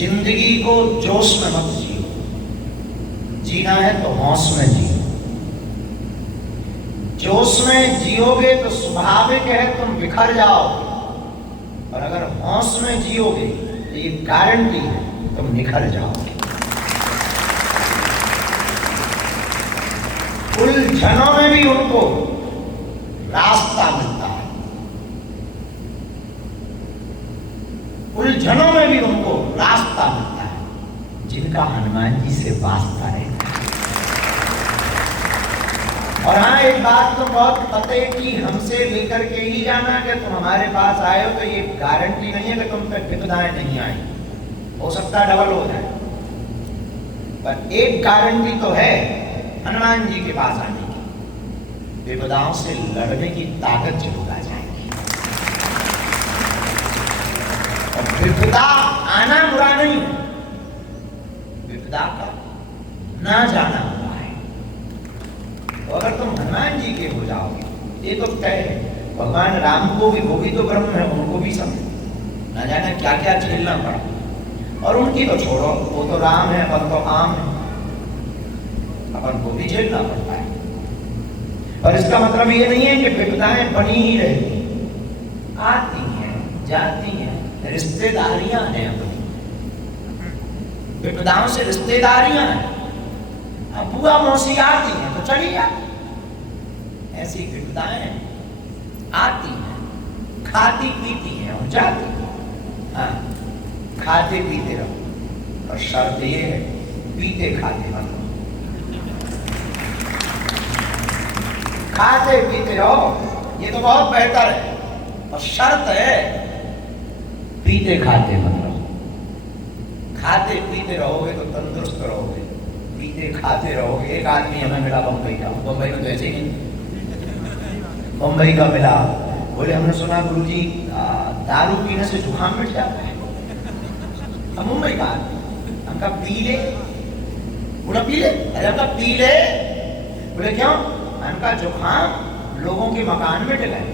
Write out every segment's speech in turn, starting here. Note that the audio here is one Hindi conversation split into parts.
जिंदगी को जोश में मत जियो, जीना है तो होश में जियो। जोश में जियोगे तो स्वाभाविक है तुम बिखर जाओगे, और अगर होश में जियोगे तो ये गारंटी है तुम निखर जाओगे। उलझनों में भी उनको रास्ता मिलता है, उलझनों में भी उनको रास्ता मिलता है जिनका हनुमान जी से वास्ता रहता है। और हाँ, एक बात तो बहुत पता है कि हमसे लेकर के ही जाना कि तुम हमारे पास आए हो तो ये गारंटी नहीं है कि तुम पे विपदाएं नहीं आई, हो सकता है डबल हो जाए, पर एक गारंटी तो है हनुमान जी के पास आने की, विपदाओं से लड़ने की ताकत जरूर आ जाएगी। और विपदा आना बुरा नहीं है, विपदा का ना जाना बुरा है। तो अगर तुम हनुमान जी के हो जाओगे ये तो तय है। भगवान राम को भी, वो भी तो ब्रह्म है, उनको भी समझो, ना जाने क्या क्या झेलना पड़ा। और उनकी तो छोड़ो, वो तो राम है, अपन तो आम है, अपन को भी झेलना पड़ता है। पर इसका मतलब ये नहीं है कि विपदाएं बनी ही रहती, आती हैं जाती हैं, रिश्तेदारियां हैं अपनी, विपदाओं से रिश्तेदारियां हैं। अब बुआ मौसी आती हैं तो चली जाती, ऐसी विपदाएं आती हैं, खाती पीती हैं और जाती हैं। हाँ, खाते पीते रहो, और शर्त ये है पीते खाते मत रहो। खाते पीते रहो ये तो बहुत बेहतर है, और शर्त है पीते खाते मत रहो। खाते पीते रहोगे तो तंदुरुस्त रहोगे, पीते खाते रहोगे। एक आदमी हमें मिला बम्बई का, बम्बई में तो ऐसे ही बम्बई का मिला, बोले हमने सुना गुरुजी दारू पीने से जुकाम मिट जाता है। अब मुंबई का हमका पी ले, बोला पी ले, अरे हमका पी ले, बोले क्यों? हमका जुकाम लोगों के मकान मिट गए,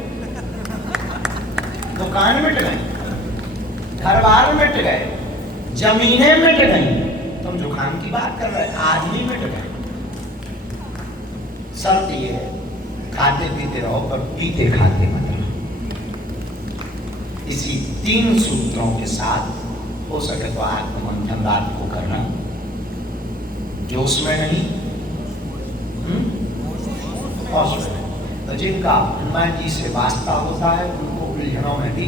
दुकान मिट गए, घर बार मिट गए, जमीनें मिट गई, तुम जुकाम की बात कर रहे, आदमी मिट गए। शर्त ये है खाते पीते रहो पर पीते खाते मत रहो। इसी 3 सूत्रों के साथ हो सके तो आत्ममंथन रात को करना, जोश में नहीं, होश में। तो जिनका हनुमान जी से वास्ता होता है उनको उलझनों में भी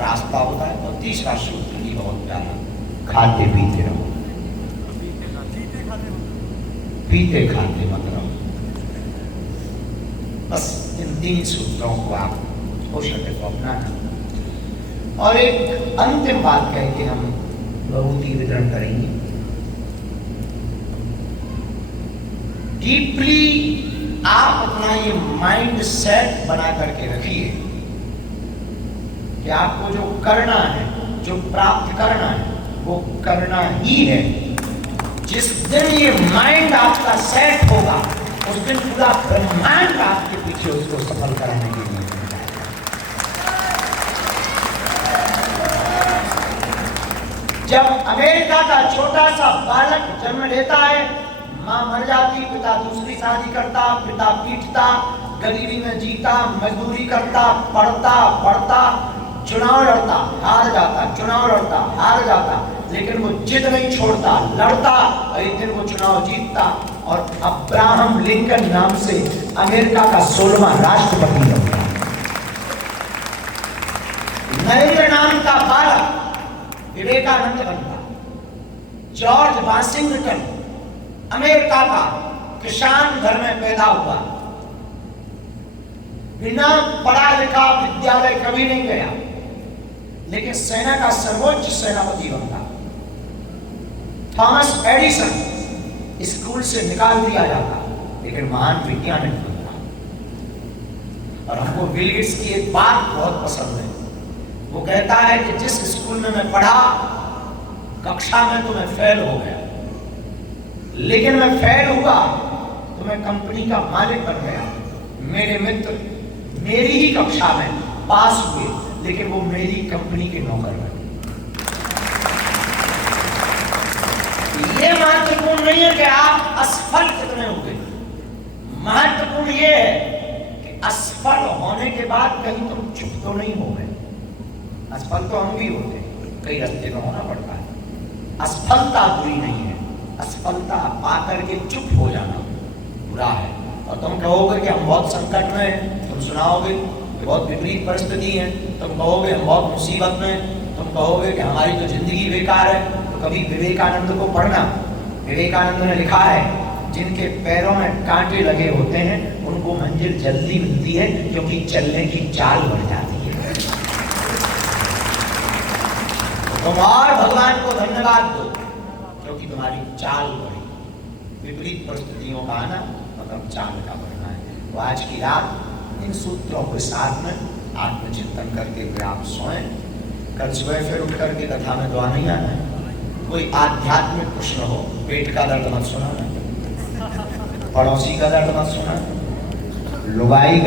रास्ता होता है। और तीसरा सूत्र ही बहुत प्यारा, खाते पीते रहो, पीते खाते मत रहो। बस इन 3 सूत्रों को आप हो सके तो अपनाना। और एक अंतिम बात कह के हम विभूति वितरण करेंगे। डीपली आप अपना ये माइंड सेट बना करके रखिए कि आपको जो करना है, जो प्राप्त करना है, वो करना ही है। जिस दिन ये माइंड आपका सेट होगा उस दिन पूरा ब्रह्मांड आपके पीछे उसको सफल कराने के लिए। जब अमेरिका का छोटा सा बालक जन्म लेता है, मां मर जाती, पिता दूसरी शादी करता, पिता पीटता, गरीबी में जीता, मजदूरी करता, पढ़ता, चुनाव लड़ता, हार जाता, चुनाव लड़ता, हार जाता, लेकिन वो जिद नहीं छोड़ता, लड़ता, और एक दिन वो चुनाव जीतता और अब्राहम लिंकन नाम से अमेरिका का 16वां राष्ट्रपति बनता। नरेंद्र नाम का बालक विवेकानंद बनता। जॉर्ज वाशिंगटन अमेरिका का किसान घर में पैदा हुआ, बिना पढ़ा लिखा विद्यालय कभी नहीं गया, लेकिन सेना का सर्वोच्च सेनापति बनता। थॉमस एडिसन स्कूल से निकाल दिया जाता, लेकिन महान वैज्ञानिक बनता। और हमको बिल गेट्स की एक बात बहुत पसंद है, वो कहता है कि जिस स्कूल में मैं पढ़ा, कक्षा में तो मैं फेल हो गया, लेकिन मैं फेल हुआ तो मैं कंपनी का मालिक बन गया। मेरे मित्र मेरी ही कक्षा में पास हुए, लेकिन वो मेरी कंपनी के नौकर बने। ये महत्वपूर्ण नहीं है कि आप असफल कितने होंगे, महत्वपूर्ण ये है कि असफल होने के बाद कहीं तुम चुप तो नहीं हो गए। असफल तो हम भी होते हैं, कई रास्ते में होना पड़ता है। असफलता बुरी नहीं है, असफलता पाकर के चुप हो जाना बुरा है। और तुम कहोगे कि हम बहुत संकट में हैं, तुम सुनाओगे कि बहुत विपरीत परिस्थिति है, तुम कहोगे हम बहुत मुसीबत में हैं, तुम कहोगे कि हमारी तो जिंदगी बेकार है, तो कभी विवेकानंद को पढ़ना। विवेकानंद ने लिखा है, जिनके पैरों में कांटे लगे होते हैं उनको मंजिल जल्दी मिलती है, क्योंकि चलने की चाल बढ़ जाती है। तुम और भगवान को धन्यवाद दो, क्योंकि तुम्हारी चाल बढ़ी। विपरीत परिस्थितियों का आना मतलब चाल का बढ़ना है। तो आज की रात इन सूत्रों के साथ में आत्मचिंतन करके हुए आप सोएं। कल सुबह फिर उठ करके कथा में दुआ नहीं आना है। कोई आध्यात्मिक प्रश्न हो, पेट का दर्द मत सुनाना, पड़ोसी का दर्द मत सुनाना, लुगाई